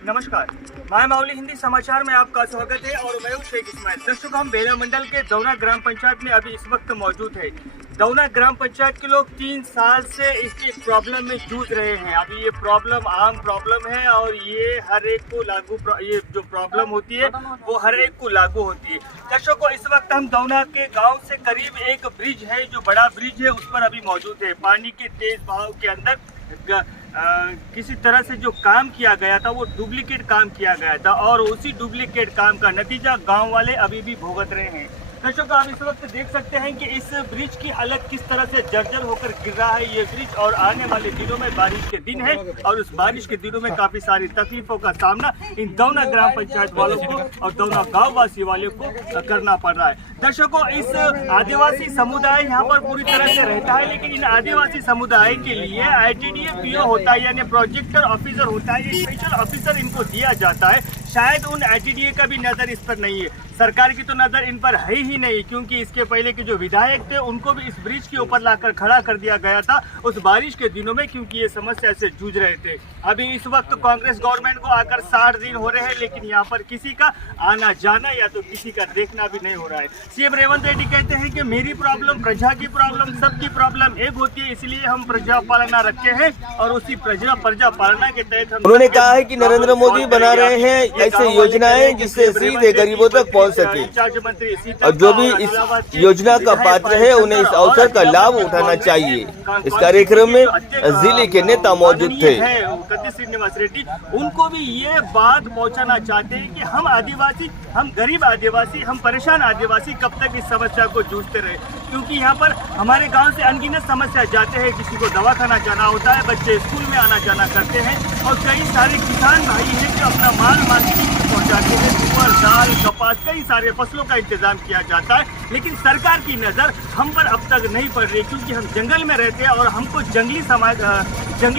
नमस्कार, माय मावली हिंदी समाचार में आपका स्वागत है और मैं हूं शेख इस्माइल। दर्शकों, हम बेला मंडल के दौना ग्राम पंचायत में अभी इस वक्त मौजूद है। दौना ग्राम पंचायत के लोग 3 साल से इसकी प्रॉब्लम में जूझ रहे हैं। अभी ये प्रॉब्लम आम प्रॉब्लम है और ये हर एक को लागू, ये जो प्रॉब्लम होती है वो हर एक को लागू होती है। दर्शकों, इस वक्त हम दौना के गाँव से करीब एक ब्रिज है, जो बड़ा ब्रिज है, उस पर अभी मौजूद है। पानी के तेज बहाव के अंदर किसी तरह से जो काम किया गया था वो डुप्लीकेट काम किया गया था और उसी डुप्लीकेट काम का नतीजा गांव वाले अभी भी भुगत रहे हैं। दर्शकों, आप इस वक्त देख सकते हैं कि इस ब्रिज की हालत किस तरह से जर्जर होकर गिर रहा है ये ब्रिज, और आने वाले दिनों में बारिश के दिन है और उस बारिश के दिनों में काफी सारी तकलीफों का सामना इन दौना ग्राम पंचायत वालों को और दौना गाँव वासी वालों को करना पड़ रहा है। दर्शकों, इस आदिवासी समुदाय यहाँ पर पूरी तरह से रहता है, लेकिन इन आदिवासी समुदाय के लिए ITDA PO होता है, यानी प्रोजेक्टर ऑफिसर होता है, ये स्पेशल ऑफिसर इनको दिया जाता है। शायद उन ITDA का भी नज़र इस पर नहीं है, सरकार की तो नज़र इन पर है ही नहीं, क्योंकि इसके पहले के जो विधायक थे उनको भी इस ब्रिज के ऊपर लाकर खड़ा कर दिया गया था उस बारिश के दिनों में, क्योंकि ये समस्या से जूझ रहे थे। अभी इस वक्त कांग्रेस गवर्नमेंट को आकर 60 दिन हो रहे हैं, लेकिन यहाँ पर किसी का आना जाना या तो किसी का देखना भी नहीं हो रहा है। CM रेवंत रेड्डी कहते हैं कि मेरी प्रॉब्लम, प्रजा की प्रॉब्लम, सबकी प्रॉब्लम एक होती है, इसलिए हम प्रजा पालना रखे हैं और उसी प्रजा पालना के तहत हम। उन्होंने कहा है कि नरेंद्र मोदी बना रहे हैं ऐसे योजनाएं जिससे सीधे गरीबों तक पहुंच सके, और जो भी इस योजना का पात्र है उन्हें इस अवसर का लाभ उठाना चाहिए। इस कार्यक्रम में जिले के नेता मौजूद थे। श्रीनिवास रेड्डी, उनको भी ये बात पहुंचाना चाहते हैं कि हम आदिवासी, हम गरीब आदिवासी, हम परेशान आदिवासी कब तक इस समस्या को जूझते रहे, क्योंकि यहाँ पर हमारे गांव से अनगिनत समस्या जाते हैं। किसी को दवाखाना जाना होता है, बच्चे स्कूल में आना जाना करते हैं, और कई सारे किसान भाई हैं जो अपना माल मार्केटिंग पहुँचाते हैं। सुअर, दाल, कपास, कई सारे फसलों का इंतजाम किया जाता है, लेकिन सरकार की नज़र हम पर अब तक नहीं पड़ रही, क्योंकि हम जंगल में रहते हैं और हमको जंगली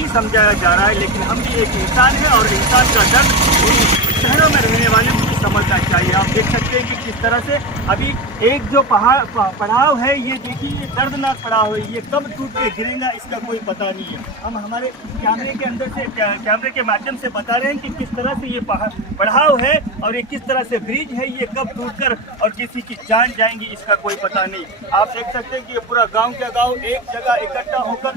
समझाया जा रहा है। लेकिन हम भी एक इंसान है और इंसान का दर्द शहरों में रहने वाले मुझे समझना चाहिए। आप देख सकते हैं कि किस तरह से अभी एक जो पड़ाव है, ये देखिए, ये दर्दनाक पड़ाव है, ये कब टूट के गिरेगा इसका कोई पता नहीं है। हम हमारे कैमरे के अंदर से, कैमरे के माध्यम से बता रहे हैं कि किस तरह से ये पड़ाव है और ये किस तरह से ब्रिज है, ये कब टूटकर और किसी की जान जाएंगी इसका कोई पता नहीं। आप देख सकते हैं कि ये पूरा गाँव का गाँव एक जगह इकट्ठा होकर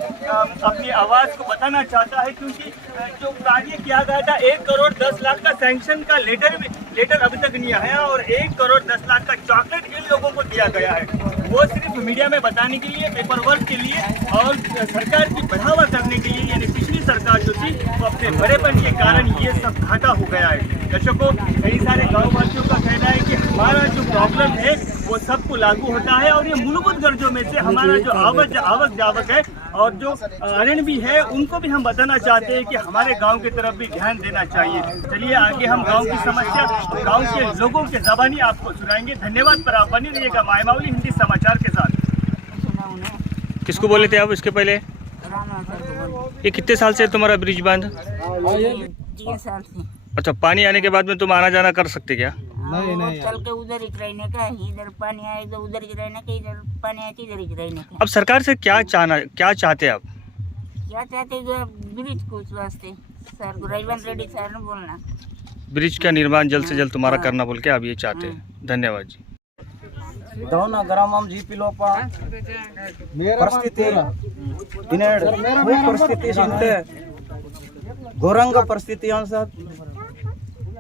अपनी आवाज़ को बताना चाहता है, क्योंकि जो कार्य किया गया था 1 करोड़ 10 लाख का सैंक्शन का लेटर अभी तक नहीं आया और 1 करोड़ 10 लाख का चॉकलेट इन लोगों को दिया गया है, वो सिर्फ मीडिया में बताने के लिए, पेपर वर्क के लिए और सरकार की बढ़ावा करने के लिए। यानी पिछली सरकार जो थी वो अपने बड़ेपन के कारण ये सब घाटा हो गया है। दर्शकों, कई सारे गाँव वासियों का कहना है कि हमारा जो प्रॉब्लम है वो सबको लागू होता है और ये मूलभूत गरजों में से हमारा जो आवक जावक है और जो अरण्य भी है, उनको भी हम बताना चाहते हैं कि हमारे गांव की तरफ भी ध्यान देना चाहिए। चलिए आगे हम गांव की समस्या, गांव के लोगों के ज़बानी आपको सुनाएंगे। धन्यवाद, पर आप बने रहिएगा माय मावली हिंदी समाचार के साथ। किसको बोले थे आप इसके पहले? ये कितने साल से तुम्हारा ब्रिज बंद? 3 साल से। अच्छा, पानी आने के बाद में तुम आना जाना कर सकते क्या? नहीं, चल के उधर ही रहने का, इधर पानी आए तो उधर ही रहने का, इधर पानी आए तो इधर ही रहने का। अब सरकार से क्या चाहते आप? क्या चाहते जो ब्रिज को वास्ते सर को रेवंत रेड्डी सर ने बोलना, ब्रिज का निर्माण जल्द से जल्द तुम्हारा करना बोल के आप ये चाहते हैं। धन्यवाद जी। ದೌನ ಗ್ರಾಮಂ ಜಿಪಿ ಲೋಪ ಪರಿಸ್ಥಿತಿ ಪರಿಸ್ಥಿತಿ ಸಿಂತೆ ಘೋರಂಗ ಪರಿಸ್ಥಿತಿ ಅನ್ಸತ್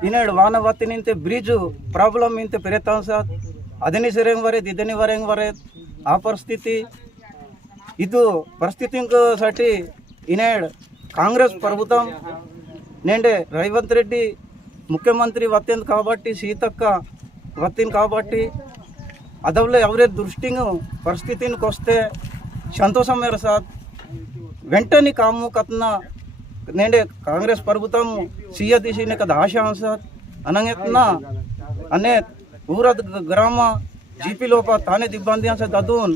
ಇನೇಡ್ ವಾನವತ್ತಿ ನಿಂತೆ ಬ್ರಿಜ್ ಪ್ರಾಬ್ಲಮ್ ಇಂತೆ ಪೆರೆತ ಅನ್ಸತ್ ಅದನಿ ಸೆರೆಂಗ್ ವರೆದ್ ಇದನಿ ವರೆಂಗ್ ವರೆದ್ ಆ ಪರಿಸ್ಥಿತಿ ಇದು ಪರಿಸ್ಥಿತಿसाठी ಇನೇಡ್ కాంగ్రెస్ ప్రభుత్వం నేండే రేవంత్ రెడ్డి ముఖ్యమంత్రి వత్తింది కాబట్టి సీతక్క వత్తింది కాబట్టి ಅದವಲ್ಲೇ ಅವರೇ ದೃಷ್ಟಿಗೂ ಪರಿಸ್ಥಿತಿನ ಕೊಸ್ತೆ సంతోషం మేర సాత్ వెంటనే కాము కత్న నేండే కాంగ్రెస్ ప్రభుత్వం సీయ దిశనే కద ఆశ సాత్ అనంగెత్న అనే పూర గ్రామ జీపీ లోప తానే దిబ్బంది से ददून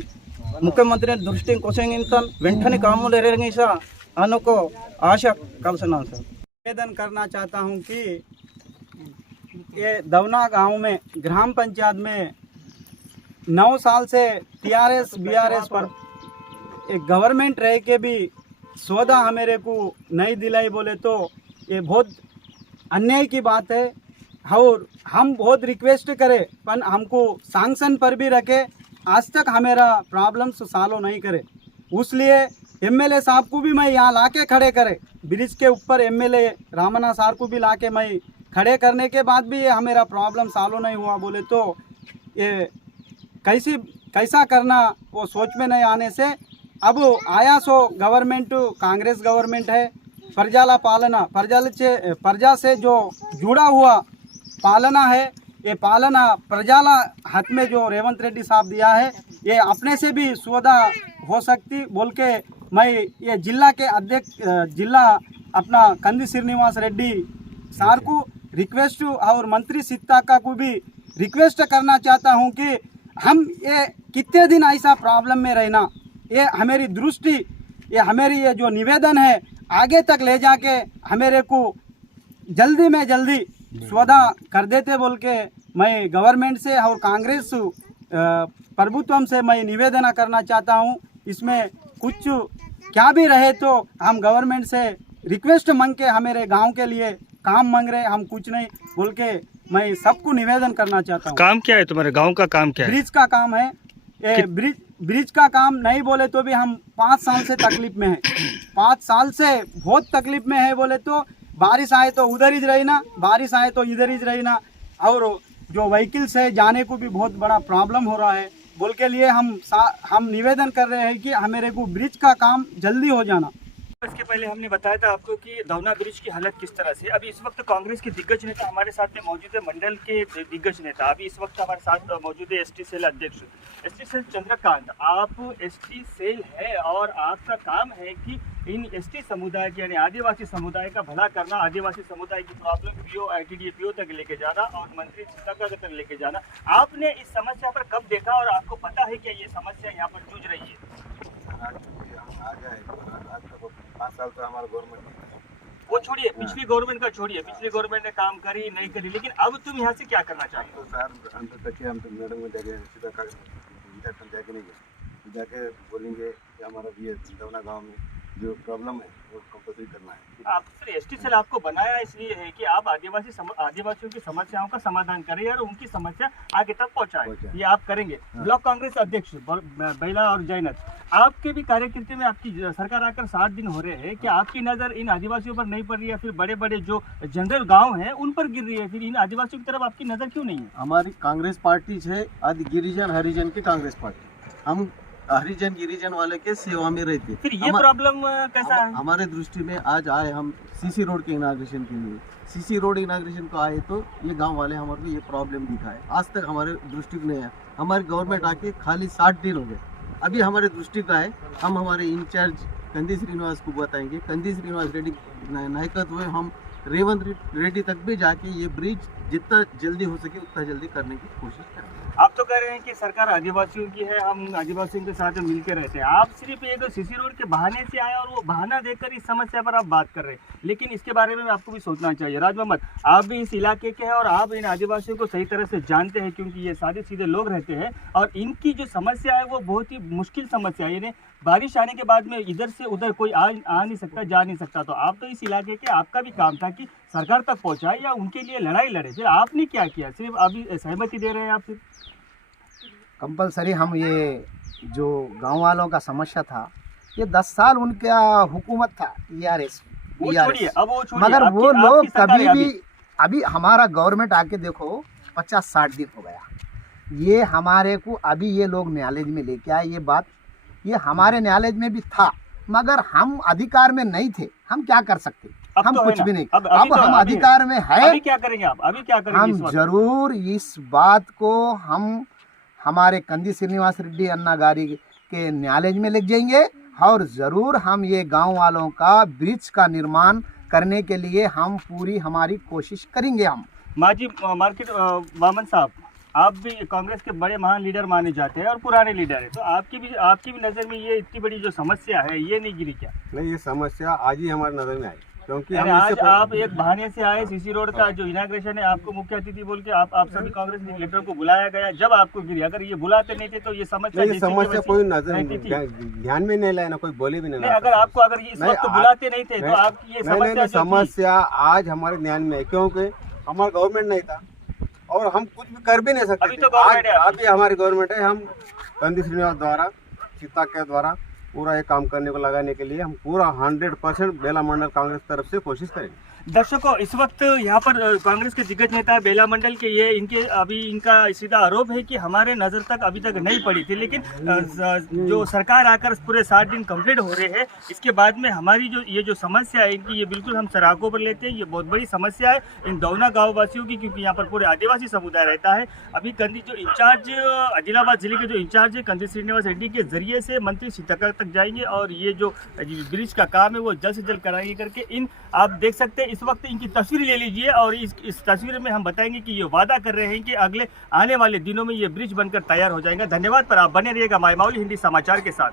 मुख्यमंत्री ने दृष्टि कोसेंगिंतन वेंटने कामू ले रहेंगे सा आनो को आशा कलसना सर। निवेदन करना चाहता हूं कि ये दौना गांव में ग्राम पंचायत में 9 साल से TRS BRS पर एक गवर्नमेंट रह के भी सौदा हमेरे को नहीं दिलाई बोले तो ये बहुत अन्याय की बात है। और हम बहुत रिक्वेस्ट करें पर हमको सैंक्शन पर भी रखे, आज तक हमारा प्रॉब्लम्स सॉल्व नहीं करे। उसलिए एमएलए साहब को भी मैं यहाँ लाके खड़े करे, ब्रिज के ऊपर एमएलए रामना साहब को भी लाके मैं खड़े करने के बाद भी ये हमारा प्रॉब्लम सॉल्व नहीं हुआ बोले तो ये कैसा करना वो सोच में नहीं आने से अब आया सो गवर्नमेंट कांग्रेस गवर्नमेंट है। प्रजाला पालना प्रजा से जो जुड़ा हुआ पालना है, ये पालना प्रजाला हाथ में जो रेवंत रेड्डी साहब दिया है ये अपने से भी सुविधा हो सकती बोल के मैं ये जिला के अध्यक्ष जिला अपना कंदी श्रीनिवास रेड्डी सार को रिक्वेस्ट और मंत्री सीता को भी रिक्वेस्ट करना चाहता हूँ कि हम ये कितने दिन ऐसा प्रॉब्लम में रहना, ये हमारी दृष्टि, ये हमारी ये जो निवेदन है आगे तक ले जाके हमारे को जल्दी में जल्दी सुविधा कर देते बोल के मैं गवर्नमेंट से और कांग्रेस प्रभुत्व से मैं निवेदन करना चाहता हूँ। इसमें कुछ क्या भी रहे तो हम गवर्नमेंट से रिक्वेस्ट मांग के हमारे गांव के लिए काम मांग रहे, हम कुछ नहीं बोल के मैं सबको निवेदन करना चाहता हूँ। काम क्या है तुम्हारे गांव का? काम क्या है? ब्रिज का काम है। ये ब्रिज का काम नहीं बोले तो भी हम 5 साल से तकलीफ में है, 5 साल से बहुत तकलीफ में है। बोले तो बारिश आए तो उधर ही रहना, बारिश आए तो इधर ही रहना, और जो व्हीकल्स है जाने को भी बहुत बड़ा प्रॉब्लम हो रहा है बोल के लिए हम निवेदन कर रहे हैं कि हमारे को ब्रिज का काम जल्दी हो जाना। इसके पहले हमने बताया था आपको कि दौना ब्रिज की हालत किस तरह से। अभी इस वक्त कांग्रेस के दिग्गज नेता हमारे साथ में मौजूद है, मंडल के दिग्गज नेता अभी इस वक्त हमारे साथ मौजूद है एसटी सेल अध्यक्ष एसटी सेल चंद्रकांत। आप एसटी सेल है और आपका काम है कि इन एसटी समुदाय के यानी आदिवासी समुदाय का भला करना, आदिवासी समुदाय की प्रॉब्लम पीओ आईटीडीए पीओ तक लेके जाना और मंत्री सीता तक लेके जाना। आपने इस समस्या पर कब देखा और आपको पता है कि ये समस्या यहाँ पर जूझ रही है? आज तक 5 साल तो हमारा गवर्नमेंट वो छोड़िए, पिछली गवर्नमेंट का छोड़िए, पिछली गवर्नमेंट ने काम करी नहीं करी, लेकिन अब तुम यहाँ से क्या करना चाहते हो? तो सर हम तो तक हम तो मैडम में जाके सीधा जाके नहीं गए, जाके बोलेंगे कि हमारा ये दौना गांव में जो प्रॉब्लम है वो कंपलसरी करना है। आप सर एसटी सेल आपको बनाया इसलिए है कि आप आदिवासियों की समस्याओं का समाधान करें और उनकी समस्या आगे तक पहुंचाएं, ये आप करेंगे। ब्लॉक कांग्रेस अध्यक्ष बैला और जैनत, आपके भी कार्यकर्ता में आपकी सरकार आकर 60 दिन हो रहे हैं, क्या आपकी नज़र इन आदिवासियों पर नहीं पड़ रही है? फिर बड़े बड़े जो जनरल गाँव हैं उन पर गिर रही है, फिर इन आदिवासियों की तरफ आपकी नज़र क्यों नहीं है? हमारी कांग्रेस पार्टी है आदि गिरिजन हरिजन की कांग्रेस पार्टी, हम हरिजन गिरिजन वाले के सेवा में रहते। फिर ये प्रॉब्लम कैसा है? हमारे दृष्टि में आज आए हम सीसी रोड के इनाग्रेशन के लिए, सीसी रोड इनाग्रेशन को आए तो ये गांव वाले हमारे को ये प्रॉब्लम दिखाए, आज तक हमारे दृष्टि में नहीं है। हमारी गवर्नमेंट आके खाली 60 दिन हो गए, अभी हमारे दृष्टि का है। हम हमारे इंचार्ज कंदी श्रीनिवास को बताएंगे, कंदी श्रीनिवास रेड्डी नायकत्व में हम रेवंत रेड्डी तक भी जाके ये ब्रिज जितना जल्दी हो सके उतना जल्दी करने की कोशिश करेंगे। आप तो कह रहे हैं कि सरकार आदिवासियों की है, हम आदिवासियों के साथ मिलकर रहते हैं, आप सिर्फ एक सीसी रोड के बहाने से आए और वो बहाना देकर इस समस्या पर आप बात कर रहे हैं, लेकिन इसके बारे में आपको भी सोचना चाहिए। राज मोहम्मद, आप भी इस इलाके के हैं और आप इन आदिवासियों को सही तरह से जानते हैं, क्योंकि ये सादे सीधे लोग रहते हैं और इनकी जो समस्या है वो बहुत ही मुश्किल समस्या है। यानी बारिश आने के बाद में इधर से उधर कोई आ नहीं सकता, जा नहीं सकता, तो आप तो इस इलाके के, आपका भी काम था कि सरकार तक पहुँचाए या उनके लिए लड़ाई लड़े। फिर आपने क्या किया? सिर्फ अभी सहमति दे रहे हैं आप? सिर्फ कंपलसरी हम ये जो गांव वालों का समस्या था, ये 10 साल उनका हुकूमत था टीआरएस, मगर वो लोग कभी भी, अभी हमारा गवर्नमेंट आके देखो 50-60 दिन हो गया, ये हमारे को अभी ये लोग न्यायालय में लेके आए। ये बात ये हमारे न्यायालय में भी था, मगर हम अधिकार में नहीं थे, हम क्या कर सकते? हम तो कुछ भी नहीं। अब हम अधिकार में है। अभी क्या करेंगे आप? अभी क्या करेंगे? हम जरूर इस बात को हम हमारे कंदी श्रीनिवास रेड्डी अन्ना गारी के न्यायालय में ले जाएंगे और ज़रूर हम ये गांव वालों का ब्रिज का निर्माण करने के लिए हम पूरी हमारी कोशिश करेंगे। हम माजी मार्केट वामन साहब, आप भी कांग्रेस के बड़े महान लीडर माने जाते हैं और पुराने लीडर हैं, तो आपकी भी नज़र में ये इतनी बड़ी जो समस्या है ये नहीं गिरी क्या? नहीं, ये समस्या आज ही हमारे नज़र में आई। क्योंकि यानी हम आज इससे आप एक बहाने से आए, सीसी रोड का जो इनाग्रेशन है, आपको मुख्य अतिथि बोल के आप सभी कांग्रेस लीडर को बुलाया गया। जब आपको गिरी, अगर ये बुलाते नहीं थे तो ये समस्या ये जैसी की समस्या वैसी कोई नजर रहती थी। ध्यान में नहीं लाया ना, कोई बोले भी नहीं, नहीं। अगर आपको अगर इस वक्त बुलाते नहीं थे तो आपकी ये समस्या जो थी- समस्या आज हमारे ध्यान में है, क्योंकि हमारा गवर्नमेंट नहीं था और हम कुछ भी कर भी नहीं सकते अभी थे। तो गवर्नमेंट है अभी हमारी गवर्नमेंट है। हम कंदी श्रीनिवास द्वारा, सीता के द्वारा पूरा ये काम करने को लगाने के लिए हम पूरा 100% बेला मंडल कांग्रेस तरफ से कोशिश करेंगे। दर्शकों, इस वक्त यहाँ पर कांग्रेस के दिग्गज नेता बेला मंडल के ये इनका सीधा आरोप है कि हमारे नज़र तक अभी तक नहीं पड़ी थी, लेकिन जो सरकार आकर पूरे 60 दिन कंप्लीट हो रहे हैं, इसके बाद में हमारी ये जो समस्या है इनकी, ये बिल्कुल हम सराखों पर लेते हैं। ये बहुत बड़ी समस्या है इन दौना गाँव वासियों की, क्योंकि यहाँ पर पूरे आदिवासी समुदाय रहता है। अभी कंदी जो इंचार्ज, आदिलाबाद जिले के जो इंचार्ज है कंदी श्रीनिवास रेड्डी के जरिए से मंत्री सीताका तक जाएंगे और ये जो ब्रिज का काम है वो जल्द से जल्द कराएंगे करके आप देख सकते हैं। इस वक्त इनकी तस्वीर ले लीजिए और इस तस्वीर में हम बताएंगे कि ये वादा कर रहे हैं कि अगले आने वाले दिनों में ये ब्रिज बनकर तैयार हो जाएगा। धन्यवाद। पर आप बने रहिएगा माय माउली हिंदी समाचार के साथ।